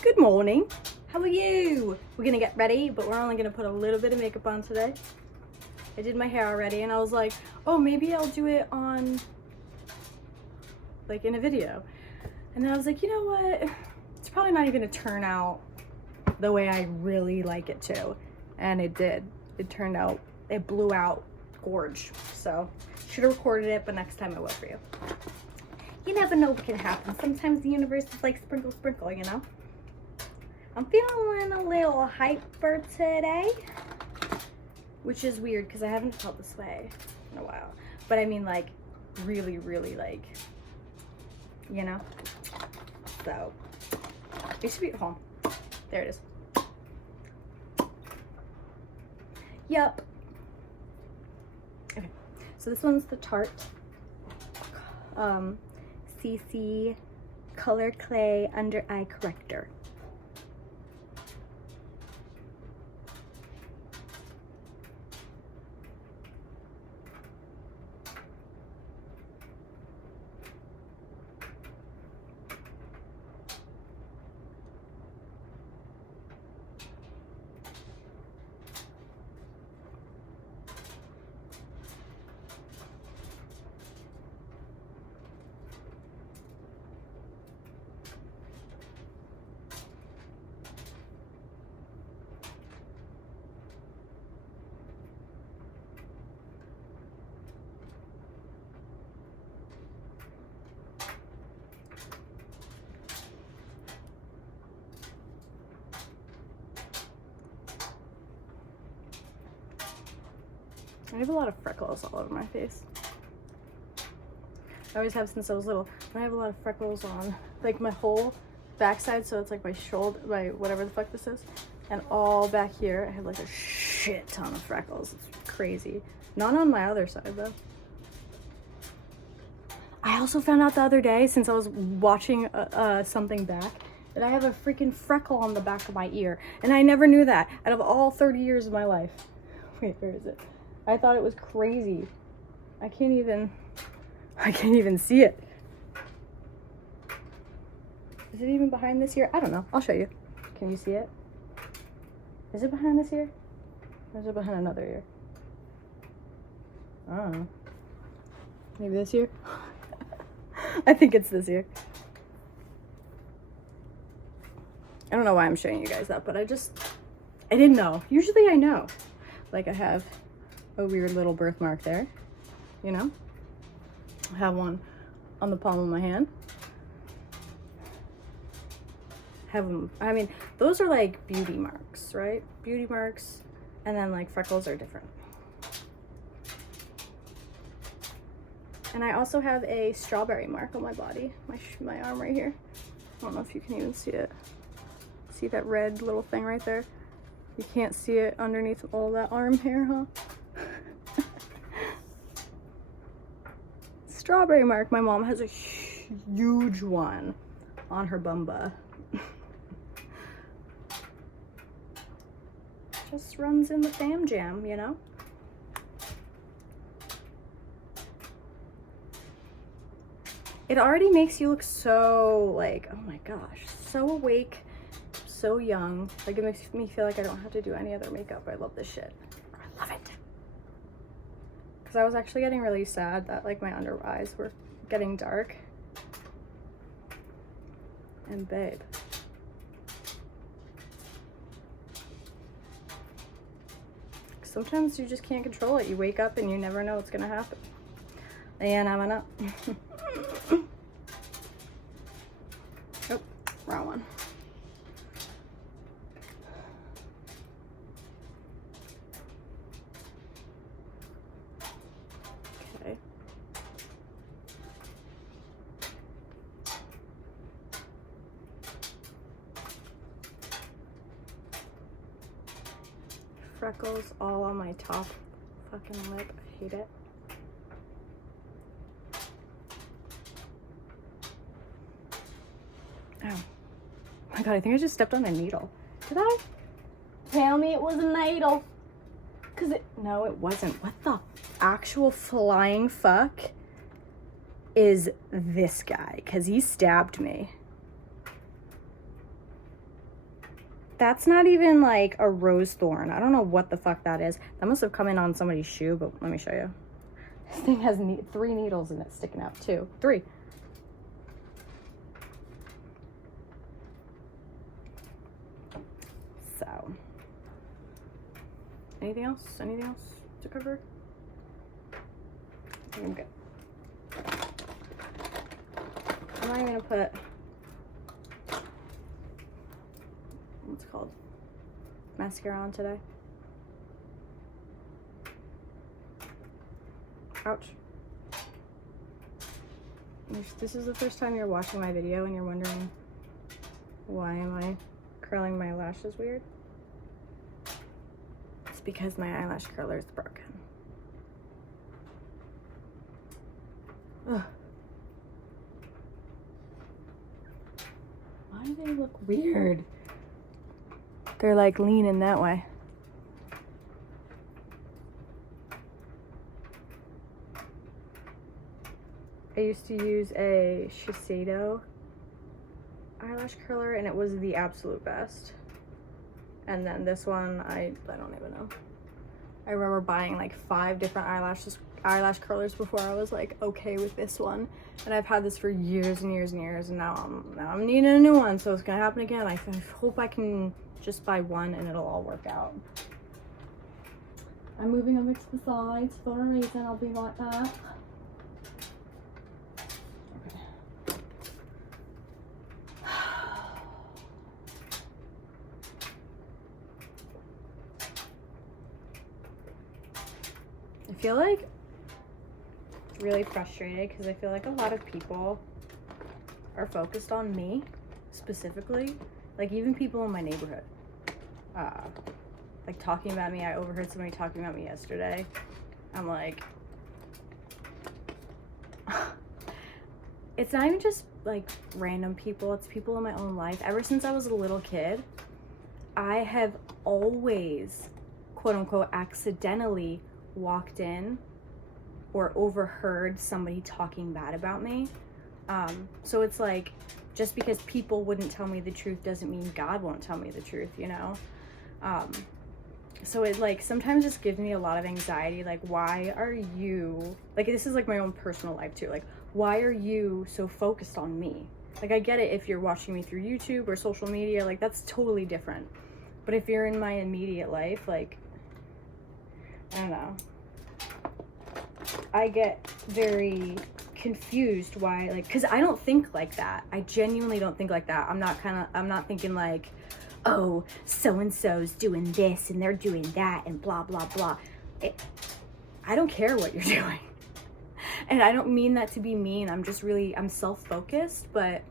Good morning. How are you? We're gonna get ready, but we're only gonna put a little bit of makeup on today. I did my hair already and I was like, oh, maybe I'll do it on, like, in a video. And then I was like, you know what? It's probably not even gonna turn out the way I really like it to. And it did. It turned out, it blew out gorge. So, should have recorded it, but next time I will for you. You never know what can happen. Sometimes the universe is like sprinkle, sprinkle, you know? I'm feeling a little hyper today, which is weird because I haven't felt this way in a while. But I mean, like, really, really, like, you know? So, it should be at home. There it is. Yep. Okay, so this one's the Tarte CC Color Clay Under Eye Corrector. I have a lot of freckles all over my face. I always have since I was little. I have a lot of freckles on, like, my whole backside, so it's like my shoulder, my whatever the fuck this is, and all back here I have like a shit ton of freckles. It's crazy. Not on my other side though. I also found out the other day, since I was watching something back, that I have a freaking freckle on the back of my ear, and I never knew that out of all 30 years of my life. Wait, where is it? I thought it was crazy. I can't even see it. Is it even behind this ear? I don't know. I'll show you. Can you see it? Is it behind this ear? Or is it behind another ear? I don't know. Maybe this ear? I think it's this ear. I don't know why I'm showing you guys that, but I didn't know. Usually I know. Like, I have a weird little birthmark there, you know? I have one on the palm of my hand. Have them, I mean, those are like beauty marks, right? Beauty marks, and then like freckles are different. And I also have a strawberry mark on my body, my arm right here. I don't know if you can even see it. See that red little thing right there? You can't see it underneath all that arm hair, huh? Strawberry mark. My mom has a huge one on her bumba. Just runs in the fam jam, you know? It already makes you look so, like, oh my gosh, so awake, so young. Like, it makes me feel like I don't have to do any other makeup. I love this shit. I love it. Because I was actually getting really sad that, like, my under eyes were getting dark. And babe. Sometimes you just can't control it. You wake up and you never know what's gonna happen. And I'm gonna. Oh, wrong one. Okay. Freckles all on my top fucking lip. I hate it. Oh my god, I think I just stepped on a needle. Did I? Tell me it was a needle. Cause no, it wasn't. What the actual flying fuck is this guy? Cause he stabbed me. That's not even like a rose thorn. I don't know what the fuck that is. That must have come in on somebody's shoe, but let me show you. This thing has 3 needles in it sticking out. 2, 3. So, anything else? Anything else to cover? I think I'm good. I'm not even gonna put, what's it called, mascara on today. Ouch. If this is the first time you're watching my video and you're wondering why am I curling my lashes weird, it's because my eyelash curler is broken. Ugh. Why do they look weird? They're like leaning that way. I used to use a Shiseido eyelash curler and it was the absolute best. And then this one, I don't even know. I remember buying like 5 different eyelash curlers before I was like okay with this one. And I've had this for years and years and years, and now I'm needing a new one, so it's gonna happen again. I hope I can just buy one and it'll all work out. I'm moving over to the sides for a reason. I'll be like that. I feel like really frustrated because I feel like a lot of people are focused on me specifically, like even people in my neighborhood, like talking about me. I overheard somebody talking about me yesterday. I'm like, it's not even just like random people, it's people in my own life. Ever since I was a little kid, I have always, quote unquote, accidentally walked in or overheard somebody talking bad about me. So it's like, just because people wouldn't tell me the truth doesn't mean God won't tell me the truth, you know? So it like sometimes just gives me a lot of anxiety. Like, why are you, like, this is like my own personal life too. Like, why are you so focused on me? Like, I get it if you're watching me through YouTube or social media, like that's totally different. But if you're in my immediate life, like, I don't know. I get very confused why, like, because I don't think like that. I genuinely don't think like that. I'm not thinking like, oh, so-and-so's doing this and they're doing that and blah, blah, blah. I don't care what you're doing. And I don't mean that to be mean. I'm just really, I'm self-focused, but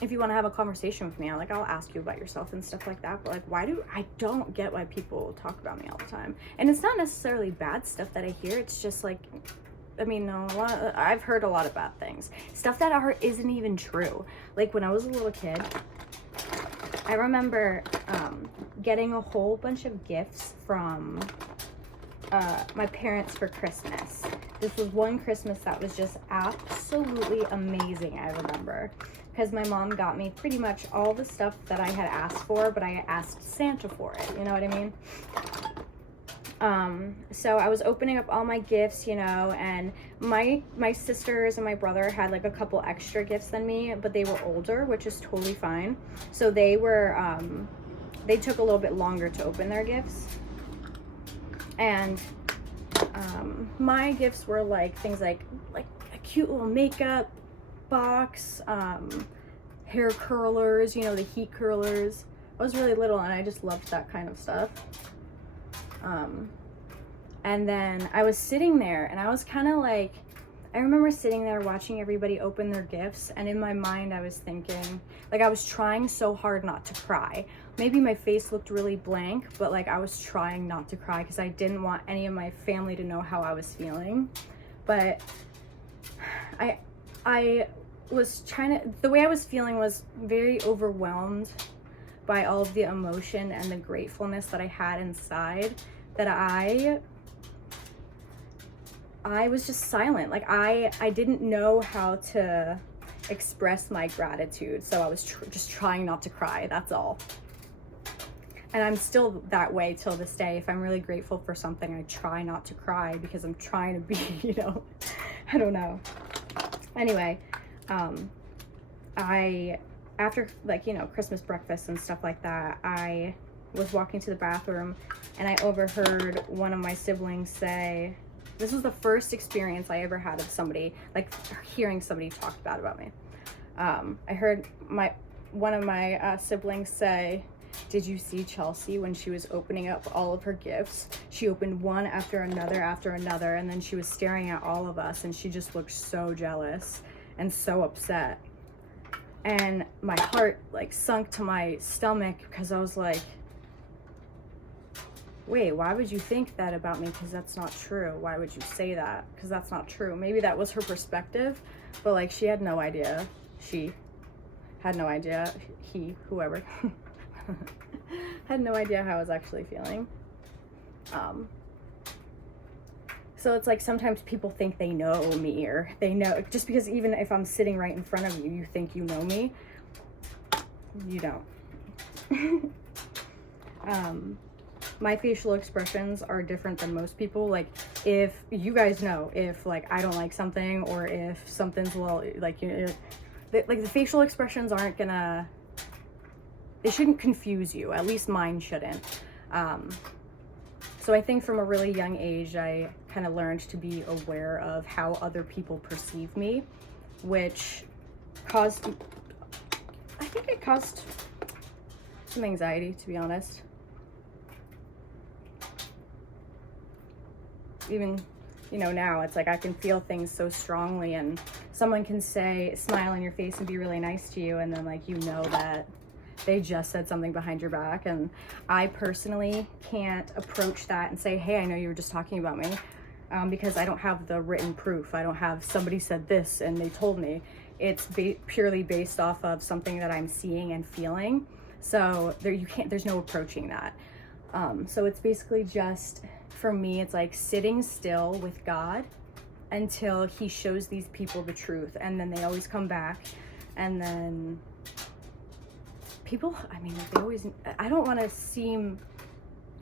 if you want to have a conversation with me, I'll ask you about yourself and stuff like that. But like, I don't get why people talk about me all the time. And it's not necessarily bad stuff that I hear. It's just like, I mean, no, I've heard a lot of bad things. Stuff that isn't even true. Like when I was a little kid, I remember getting a whole bunch of gifts from my parents for Christmas. This was one Christmas that was just absolutely amazing, I remember. Because my mom got me pretty much all the stuff that I had asked for, but I asked Santa for it, you know what I mean? So I was opening up all my gifts, you know, and my sisters and my brother had like a couple extra gifts than me, but they were older, which is totally fine. So they were, they took a little bit longer to open their gifts. And my gifts were like things like a cute little makeup box, hair curlers, you know, the heat curlers. I was really little and I just loved that kind of stuff. And then I was sitting there and I was kind of like, I remember sitting there watching everybody open their gifts, and in my mind I was thinking, like, I was trying so hard not to cry. Maybe my face looked really blank, but like I was trying not to cry because I didn't want any of my family to know how I was feeling. But I was trying to, the way I was feeling was very overwhelmed by all of the emotion and the gratefulness that I had inside, that I was just silent. Like I didn't know how to express my gratitude, so I was just trying not to cry, that's all. And I'm still that way till this day. If I'm really grateful for something, I try not to cry because I'm trying to be, you know, I don't know. Anyway, after, like, you know, Christmas breakfast and stuff like that, I was walking to the bathroom and I overheard one of my siblings say, this was the first experience I ever had of somebody, like, hearing somebody talk bad about me. I heard one of my siblings say, did you see Chelsea when she was opening up all of her gifts? She opened one after another, and then she was staring at all of us, and she just looked so jealous and so upset. And my heart, like, sunk to my stomach because I was like, wait, why would you think that about me? Because that's not true. Why would you say that? Because that's not true. Maybe that was her perspective, but, like, she had no idea. She had no idea. Whoever. Had no idea how I was actually feeling. So it's like sometimes people think they know me, or they know, just because even if I'm sitting right in front of you, you think you know me. You don't. My facial expressions are different than most people. Like, if you guys know, if, like, I don't like something, or if something's a little, like, you know, like, the facial expressions aren't gonna, they shouldn't confuse you. At least mine shouldn't. So I think from a really young age, I kind of learned to be aware of how other people perceive me, which caused, I think it caused some anxiety, to be honest. Even, you know, now it's like I can feel things so strongly, and someone can say, smile in your face and be really nice to you, and then, like, you know that they just said something behind your back. And I personally can't approach that and say, hey, I know you were just talking about me, because I don't have the written proof. I don't have somebody said this and they told me. It's purely based off of something that I'm seeing and feeling. So there's no approaching that. So it's basically just, for me, it's like sitting still with God until he shows these people the truth. And then they always come back, and then people, I mean, they always, I don't want to seem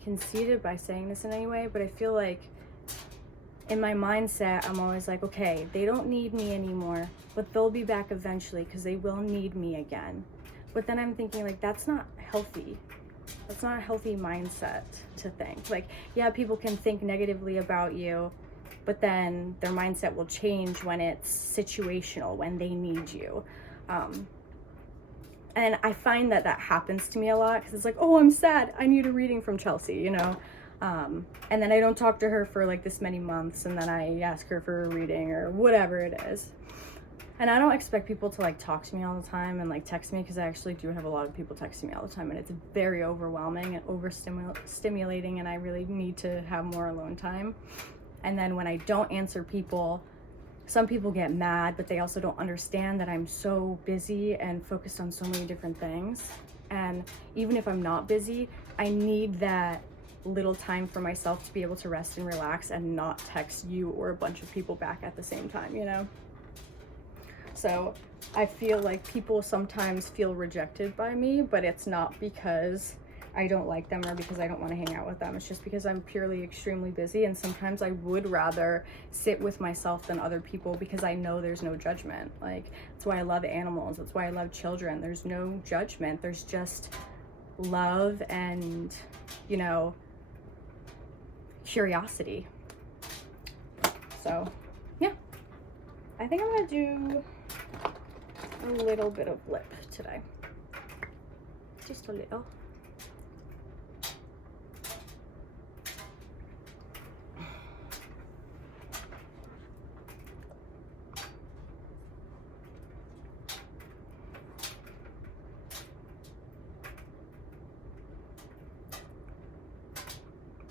conceited by saying this in any way, but I feel like in my mindset, I'm always like, okay, they don't need me anymore, but they'll be back eventually because they will need me again. But then I'm thinking, like, that's not healthy. That's not a healthy mindset to think. Like, yeah, people can think negatively about you, but then their mindset will change when it's situational, when they need you. And I find that that happens to me a lot, because it's like, oh, I'm sad, I need a reading from Chelsea, you know? And then I don't talk to her for like this many months, and then I ask her for a reading or whatever it is. And I don't expect people to, like, talk to me all the time and, like, text me, because I actually do have a lot of people texting me all the time, and it's very overwhelming and overstimulating, and I really need to have more alone time. And then when I don't answer people, some people get mad, but they also don't understand that I'm so busy and focused on so many different things. And even if I'm not busy, I need that little time for myself to be able to rest and relax and not text you or a bunch of people back at the same time, you know? So I feel like people sometimes feel rejected by me, but it's not because I don't like them or because I don't want to hang out with them. It's just because I'm purely extremely busy, and sometimes I would rather sit with myself than other people, because I know there's no judgment. Like, that's why I love animals. That's why I love children. There's no judgment. There's just love and, you know, curiosity. So, yeah. I think I'm going to do a little bit of lip today. Just a little.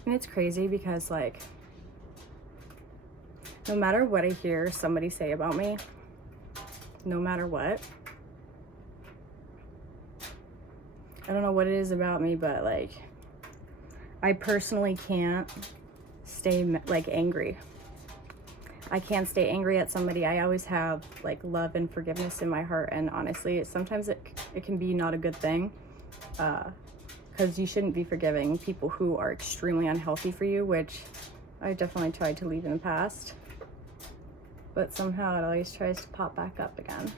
And it's crazy because, like, no matter what I hear somebody say about me, no matter what, I don't know what it is about me, but, like, I personally can't stay, like, angry. I can't stay angry at somebody. I always have, like, love and forgiveness in my heart, and honestly, sometimes it can be not a good thing, because you shouldn't be forgiving people who are extremely unhealthy for you, which I definitely tried to leave in the past. But somehow it always tries to pop back up again.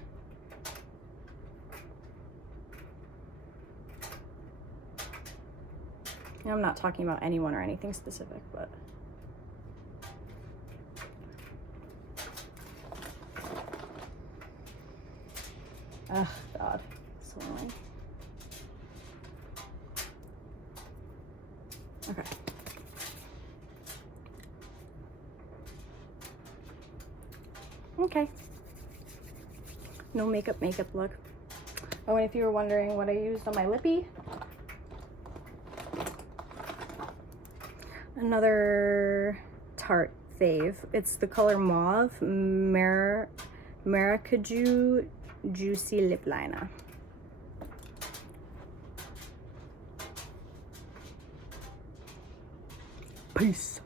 And I'm not talking about anyone or anything specific, but oh God, so annoying. Okay. Okay. No makeup look. Oh, and if you were wondering what I used on my lippy, another Tarte fave. It's the color Mauve Maracaju Juicy Lip Liner. Peace.